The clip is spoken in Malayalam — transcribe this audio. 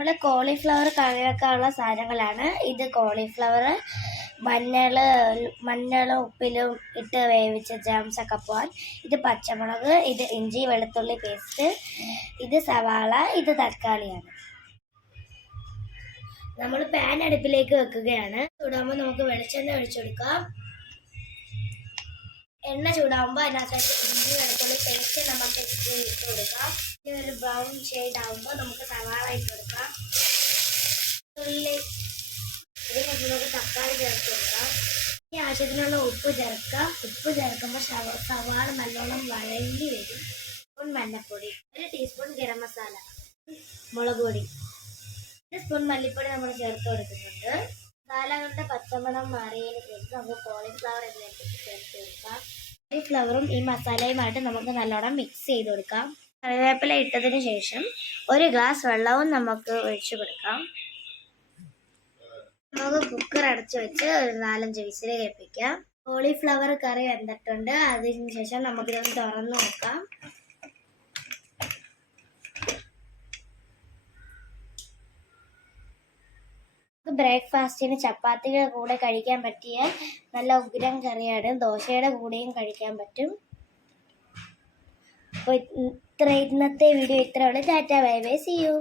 നമ്മൾ കോളിഫ്ലവർ കറി വെക്കാനുള്ള സാധനങ്ങളാണ്. ഇത് കോളിഫ്ലവർ മഞ്ഞളും ഉപ്പിലും ഇട്ട് വേവിച്ച ജാംസ് ഒക്കെ പോവാൻ. ഇത് പച്ചമുളക്, ഇത് ഇഞ്ചി വെളുത്തുള്ളി പേസ്റ്റ്, ഇത് സവാള, ഇത് തക്കാളിയാണ്. നമ്മൾ പാൻ അടുപ്പിലേക്ക് വെക്കുകയാണ്. ചൂടാകുമ്പോൾ നമുക്ക് വെളിച്ചെണ്ണ ഒഴിച്ചെടുക്കാം. എണ്ണ ചൂടാകുമ്പോൾ അതിനകത്തേക്ക് ഇഞ്ചി വെളുത്തുള്ളി പേസ്റ്റ് നമുക്ക് ഇട്ട് കൊടുക്കാം. ഒരു ബ്രൗൺ ഷെയ്ഡ് ആകുമ്പോൾ നമുക്ക് സവാള ഇട്ട് കൊടുക്കാം. ഇതിനകത്ത് നമുക്ക് തക്കാളി ചേർത്ത് കൊടുക്കാം. ഈ ആവശ്യത്തിനുള്ള ഉപ്പ് ചേർക്കാം. ഉപ്പ് ചേർക്കുമ്പോൾ സവാള നല്ലോണം വഴങ്ങി വരും. സ്പൂൺ മഞ്ഞൾപ്പൊടി, 1 ടീസ്പൂൺ ഗരം മസാല, മുളക് പൊടി, 1 സ്പൂൺ മല്ലിപ്പൊടി നമ്മൾ ചേർത്ത് കൊടുക്കുന്നുണ്ട്. മസാലകളുടെ പച്ചമണം മാറിയതിന് ശേഷം നമുക്ക് കോളിഫ്ലവർ ഇതിലേക്ക് ചേർത്ത് കൊടുക്കാം. കോളിഫ്ലവറും ഈ മസാലയുമായിട്ട് നമുക്ക് നല്ലോണം മിക്സ് ചെയ്ത് കൊടുക്കാം. കറിവേപ്പില ഇട്ടതിന് ശേഷം 1 ഗ്ലാസ് വെള്ളവും നമുക്ക് ഒഴിച്ചു കൊടുക്കാം. നമുക്ക് കുക്കർ അടച്ചു വെച്ച് ഒരു 4-5 വിസിൽ കേൾപ്പിക്കാം. കോളിഫ്ലവർ കറി വെന്തിട്ടുണ്ട്. അതിന് ശേഷം നമുക്കിതൊന്ന് തുറന്നു നോക്കാം. ബ്രേക്ക്ഫാസ്റ്റിന് ചപ്പാത്തിയുടെ കൂടെ കഴിക്കാൻ പറ്റിയ നല്ല ഉഗ്രം കറിയാണ്. ദോശയുടെ കൂടെയും കഴിക്കാൻ പറ്റും. അപ്പോൾ ഇന്നത്തെ വീഡിയോ ഇത്രയുള്ളൂ. ടാറ്റ, ബൈ ബൈ, സീ യു.